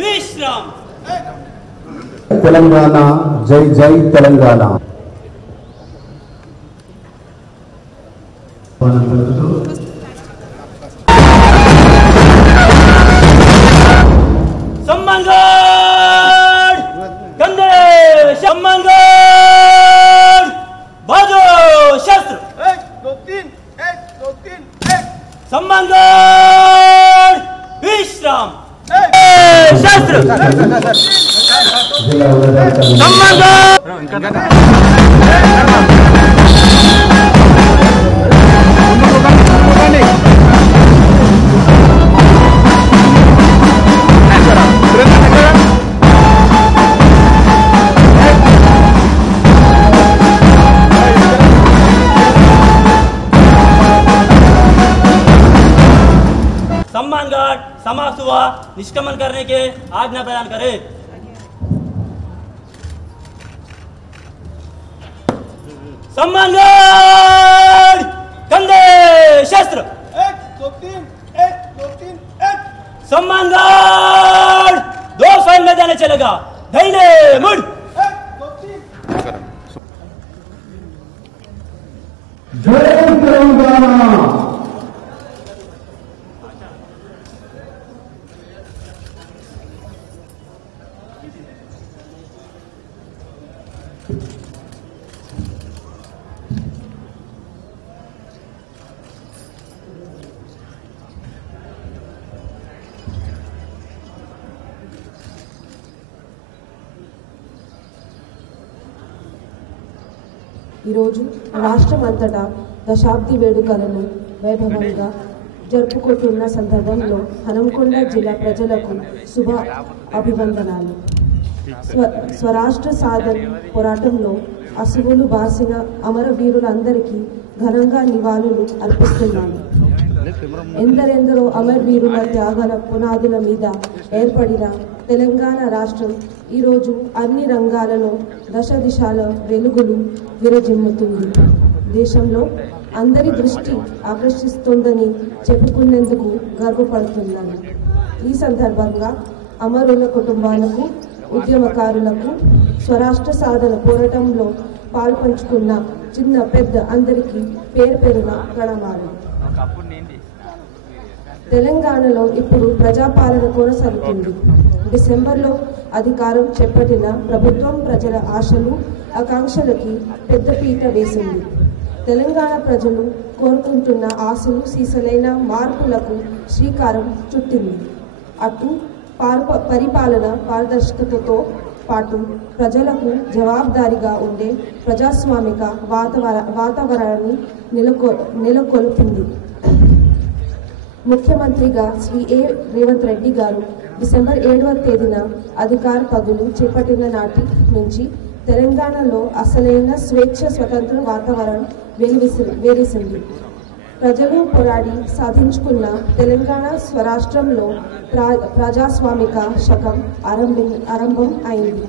विश्राम तेलंगाना जय जय तेलंगाना सम्मानगढ़ कंधे सम्मानगढ़ बाजो शस्त्र 1 2 3 सम्मानगढ़ विश्राम शस्त्र सम्मानगढ़ समाप्त हुआ। निष्क्रमण करने के आज्ञा प्रदान करें। सम्मानगढ़ कंधे शस्त्र 1 2 3 सम्मानगढ़ 2 फाइल में जाने चलेगा। दाहिने मुड़ 1 2 3 जय तेलंगाना ఈరోజు రాష్ట్రమంతటా దశాబ్ది వేడుకలను వైభవంగా జరుపుకుంటున్న సందర్భంలో హనంకొండ జిల్లా ప్రజలకు శుభ అభివందనాలు. స్వరాష్ట్ర సాధన పోరాటంలో అసువులు బాసిన అమరవీరులందరికీ ఘనంగా నివాళులు అర్పిస్తున్నాను. ఎందరెందరో అమరవీరుల త్యాగాల పునాదుల మీద ఏర్పడిన తెలంగాణ రాష్ట్రం ఈరోజు అన్ని రంగాలలో దశ దిశాల వెలుగులు విరజిమ్ముతుంది. దేశంలో అందరి దృష్టి ఆకర్షిస్తుందని చెప్పుకునేందుకు గర్వపడుతున్నాను. ఈ సందర్భంగా అమరుల కుటుంబాలకు, ఉద్యమకారులకు, స్వరాష్ట్ర సాధన పోరాటంలో పాల్పంచుకున్న చిన్న పెద్ద అందరికీ పేరు పేరున ప్రణామాలు. తెలంగాణలో ఇప్పుడు ప్రజాపాలన కొనసాగుతుంది. డిసెంబర్లో అధికారం చేపట్టిన ప్రభుత్వం ప్రజల ఆశలు, ఆకాంక్షలకి పెద్దపీట వేసింది. తెలంగాణ ప్రజలు కోరుకుంటున్న ఆశలు సీసలైన మార్పులకు శ్రీకారం చుట్టింది. అటు పరిపాలన పారదర్శకతతో పాటు ప్రజలకు జవాబుదారీగా ఉండే ప్రజాస్వామిక వాతావరణాన్ని నెలకొల్పింది. ముఖ్యమంత్రిగా శ్రీ రేవంత్ రెడ్డి గారు డిసెంబర్ 7వ తేదీన అధికార పదవులు చేపట్టిన నాటి నుంచి తెలంగాణలో అసలైన స్వేచ్ఛ స్వతంత్ర వాతావరణం వెలిసింది. ప్రజలు పోరాడి సాధించుకున్న తెలంగాణ స్వరాష్ట్రంలో ప్రజాస్వామిక శకం ఆరంభం అయింది.